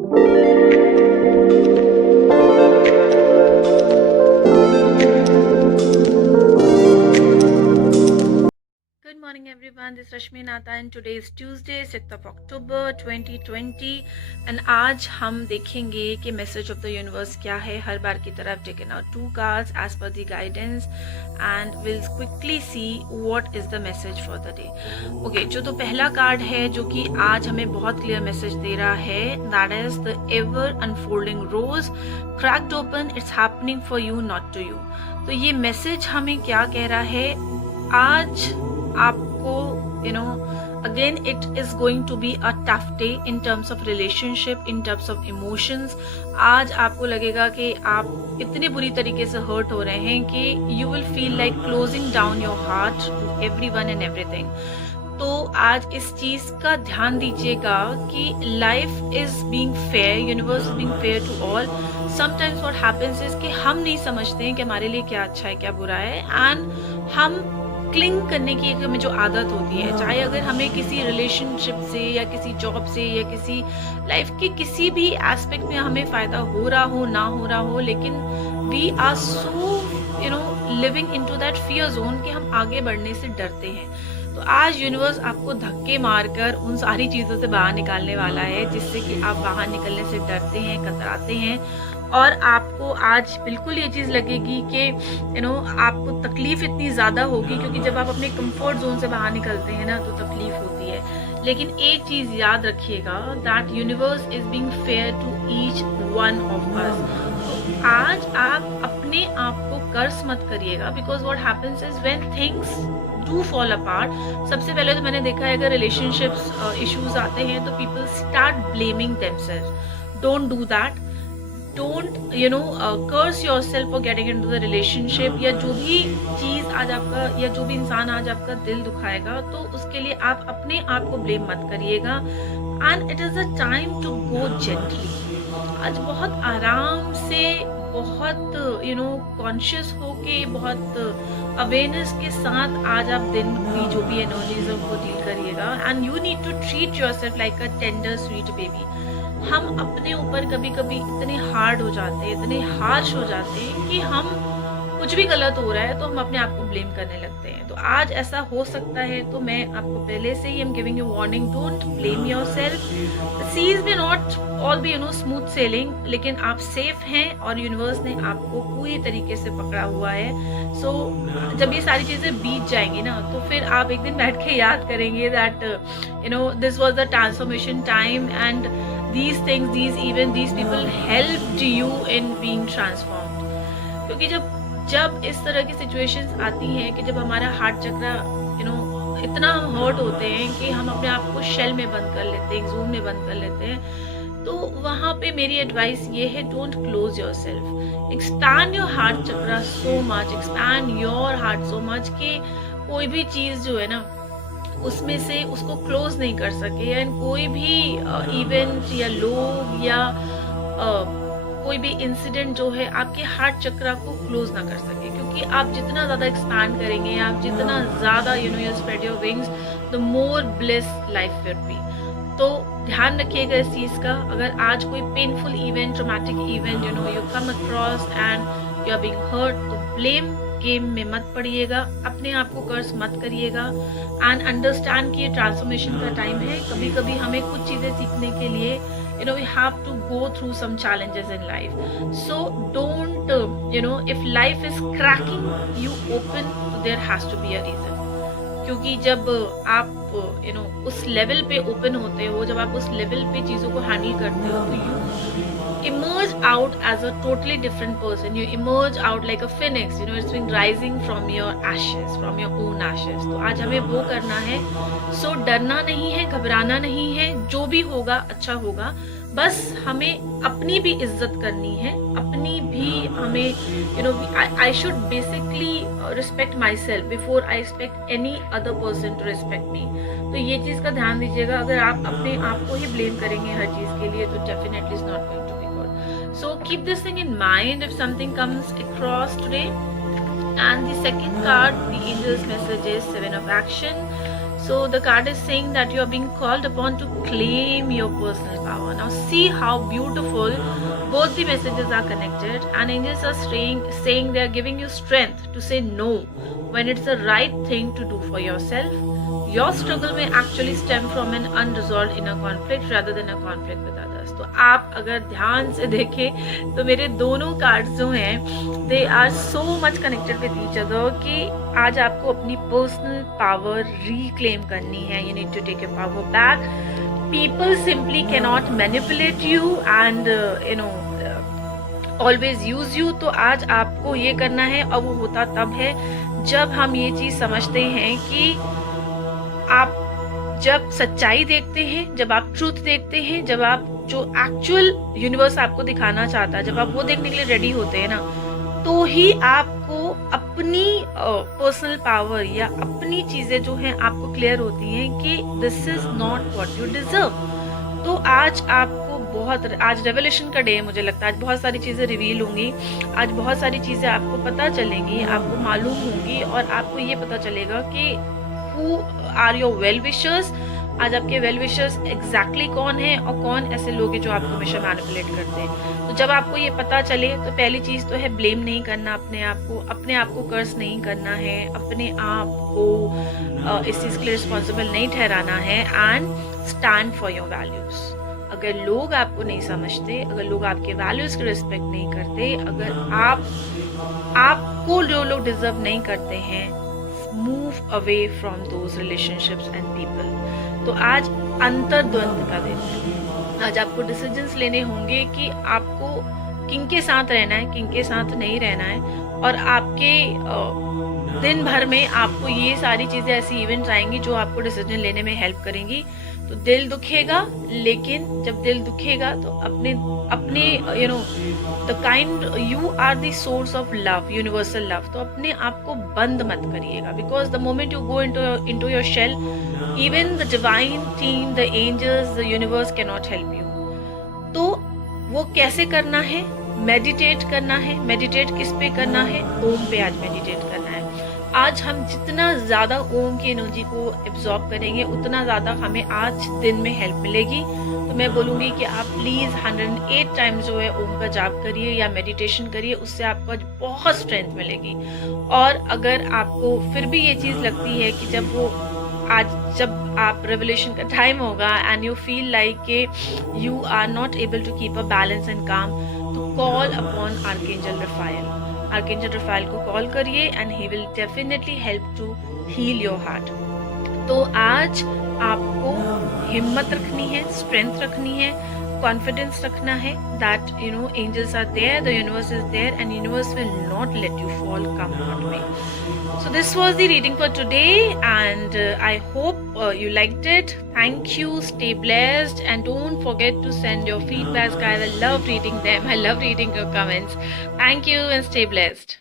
Good morning everyone, this is Rashmi Nata and today is Tuesday 6th of October 2020 and आज हम देखेंगे कि message of the universe क्या है. हर बार की तरह I've taken out 2 cards as per the guidance and we'll quickly see what is the message for the day. Okay, जो तो पहला कार्ड है जो कि आज हमें बहुत क्लियर मैसेज दे रहा है, that is the ever unfolding rose cracked open, it's happening for you not to you. तो ये मैसेज हमें क्या कह रहा है, आज आपको again it is going to be a tough day in terms of relationship, in terms of emotions. आज आपको लगेगा कि आप इतने बुरी तरीके से हर्ट हो रहे हैं कि you will feel like closing down your heart to everyone and everything. तो आज इस चीज़ का ध्यान दीजिएगा कि life is being fair, universe is being fair to all. Sometimes what happens is कि हम नहीं समझते हैं कि हमारे लिए क्या अच्छा है क्या बुरा है, एंड हम क्लिंग करने की एक हमें जो आदत होती है, चाहे अगर हमें किसी रिलेशनशिप से या किसी जॉब से या किसी लाइफ के किसी भी एस्पेक्ट में हमें फ़ायदा हो रहा हो ना हो रहा हो, लेकिन we are so living into that fear zone कि हम आगे बढ़ने से डरते हैं. तो आज यूनिवर्स आपको धक्के मारकर उन सारी चीज़ों से बाहर निकालने वाला है जिससे कि आप बाहर निकलने से डरते हैं, कतराते हैं, और आपको आज बिल्कुल ये चीज़ लगेगी कि आपको तकलीफ़ इतनी ज़्यादा होगी, क्योंकि जब आप अपने कंफर्ट जोन से बाहर निकलते हैं ना तो तकलीफ़ होती है. लेकिन एक चीज़ याद रखिएगा, that universe is being fair to each one of us. तो आज आप अपने आप को कर्ज मत करिएगा, because what happens is when things do fall apart. सबसे पहले तो मैंने देखा है अगर रिलेशनशिप्स इश्यूज आते हैं तो people start blaming themselves. Don't do that. Don't curse yourself for getting into the relationship, या जो भी चीज़ आज आपका या जो भी इंसान आज आपका दिल दुखाएगा तो उसके लिए आप अपने आप को ब्लेम मत करिएगा. And it is a time to go gently. आज बहुत आराम से, बहुत कॉन्शियस होके, बहुत अवेयरनेस के साथ आज आप दिन की जो भी एनर्जीज है उनको डील करिएगा. And you need to treat yourself like a tender sweet baby. हम अपने ऊपर कभी कभी इतने हार्ड हो जाते हैं, इतने हार्श हो जाते हैं कि हम कुछ भी गलत हो रहा है तो हम अपने आप को ब्लेम करने लगते हैं. तो आज ऐसा हो सकता है, तो मैं आपको पहले से ही am giving you warning, don't blame yourself. सीज में not all be smooth sailing, लेकिन आप सेफ हैं और यूनिवर्स ने आपको पूरी तरीके से पकड़ा हुआ है. सो जब ये सारी चीज़ें बीत जाएंगी ना तो फिर आप एक दिन बैठ के याद करेंगे that this was the transformation time and these things, these events, these people helped you in being transformed. क्योंकि जब इस तरह की सिचुएशंस आती हैं कि जब हमारा हार्ट चक्र इतना हम हर्ट होते हैं कि हम अपने आप को शेल में बंद कर लेते हैं, जून में बंद कर लेते हैं, तो वहाँ पे मेरी एडवाइस ये है, don't close yourself. Expand your heart chakra so much, expand your heart so much कि कोई भी चीज़ जो है ना उसमें से उसको क्लोज नहीं कर सके, या कोई भी इवेंट या लोग या कोई भी इंसिडेंट जो है आपके हार्ट चक्र को क्लोज ना कर सके. क्योंकि आप जितना ज़्यादा एक्सपैंड करेंगे, आप जितना ज़्यादा you spread your wings, the more bliss life will be. तो ध्यान रखिएगा इस चीज़ का. अगर आज कोई painful event, traumatic event you come across and you are being hurt, तो ब्लेम गेम में मत पड़िएगा, अपने आप को कर्ज मत करिएगा. एंड अंडरस्टैंड कि ये ट्रांसफॉर्मेशन का टाइम है. कभी कभी हमें कुछ चीज़ें सीखने के लिए we have to go through some challenges in life. So don't if life is cracking you open, there has to be a reason. क्योंकि जब आप उस लेवल पे ओपन होते हो, जब आप उस लेवल पे चीज़ों को हैंडल करते हो, तो you emerge out as a totally different person. You emerge out like a phoenix, it's been rising from your ashes, from your own ashes. तो आज हमें वो करना है. सो डरना नहीं है, घबराना नहीं है, जो भी होगा अच्छा होगा. बस हमें अपनी भी इज्जत करनी है, अपनी भी हमें I should basically respect myself before I expect any other person to respect me. तो ये चीज़ का ध्यान दीजिएगा. अगर आप अपने आप को ही ब्लेम करेंगे हर चीज़ के लिए तो definitely is not going to be good. So keep this thing in mind if something comes across today. And the second card, the angel's message is 7 of action. So the card is saying that you are being called upon to claim your personal power. Now see how beautiful both the messages are connected, and angels are saying they are giving you strength to say no when it's the right thing to do for yourself. Your struggle may actually stem from an unresolved inner conflict rather than a conflict with others. तो आप अगर ध्यान से देखें तो मेरे दोनों cards जो हैं they are so much connected with each other कि आज आपको अपनी पर्सनल पावर रिक्लेम करनी है. You need to take your power back. People simply cannot manipulate you and always use you. तो आज आपको ये करना है, और वो होता तब है जब हम ये चीज़ समझते हैं कि आप जब सच्चाई देखते हैं, जब आप ट्रूथ देखते हैं, जब आप जो एक्चुअल यूनिवर्स आपको दिखाना चाहता है, जब आप वो देखने के लिए रेडी होते हैं ना, तो ही आपको अपनी पर्सनल पावर या अपनी चीज़ें जो हैं आपको क्लियर होती हैं कि this is not what you deserve. तो आज आपको आज रेवोल्यूशन का डे है. मुझे लगता है आज बहुत सारी चीज़ें रिवील होंगी, आज बहुत सारी चीज़ें आपको पता चलेंगी, आपको मालूम होंगी, और आपको ये पता चलेगा कि Who are your well wishers? आज आपके वेल विशर्स एग्जैक्टली कौन है और कौन ऐसे लोग हैं जो आपको हमेशा मैनिपुलेट करते हैं. तो जब आपको ये पता चले तो पहली चीज़ तो है ब्लेम नहीं करना अपने आप को कर्स नहीं करना है, अपने आप को इस चीज़ के लिए रिस्पॉन्सिबल नहीं ठहराना है, and stand for your values. अगर लोग आपको नहीं समझते, अगर लोग आपके वैल्यूज़ की रिस्पेक्ट नहीं करते, अगर आपको जो लोग डिजर्व नहीं करते हैं, move away from those relationships and people. तो आज अंतर्द्वंद का दिन है. आज आपको डिसीजंस लेने होंगे कि आपको किनके साथ रहना है, किनके साथ नहीं रहना है. और आपके दिन भर में आपको ये सारी चीज़ें ऐसी इवेंट्स आएंगी जो आपको डिसीजन लेने में हेल्प करेंगी. तो दिल दुखेगा, लेकिन जब दिल दुखेगा तो अपने the kind you are the source of love, universal love. तो अपने आप को बंद मत करिएगा, because the moment you go into your shell, even the divine team, the angels, the universe can not help you. तो वो कैसे करना है? मेडिटेट करना है. मेडिटेट किस पे करना है? ओम पे आज मेडिटेट करना है. आज हम जितना ज़्यादा ओम की एनर्जी को एब्जॉर्ब करेंगे उतना ज़्यादा हमें आज दिन में हेल्प मिलेगी. तो मैं बोलूँगी कि आप प्लीज़ 108 टाइम्स जो है ओम का जाप करिए या मेडिटेशन करिए, उससे आपको आज बहुत स्ट्रेंथ मिलेगी. और अगर आपको फिर भी ये चीज़ लगती है कि जब आप रेवोल्यूशन का टाइम होगा एंड यू फील लाइक के you are not able to keep a balance and calm, तो call upon archangel Raphael. Archangel Raphael को कॉल करिए and he will definitely help to heal your heart. तो आज आपको हिम्मत रखनी है, स्ट्रेंथ रखनी है, कॉन्फिडेंस रखना है that angels are there, the universe is there, and universe will not let you fall, come what may. So this was the reading for today, and I hope you liked it. Thank you, stay blessed, and don't forget to send your feedbacks, guys. I love reading them. I love reading your comments. Thank you and stay blessed.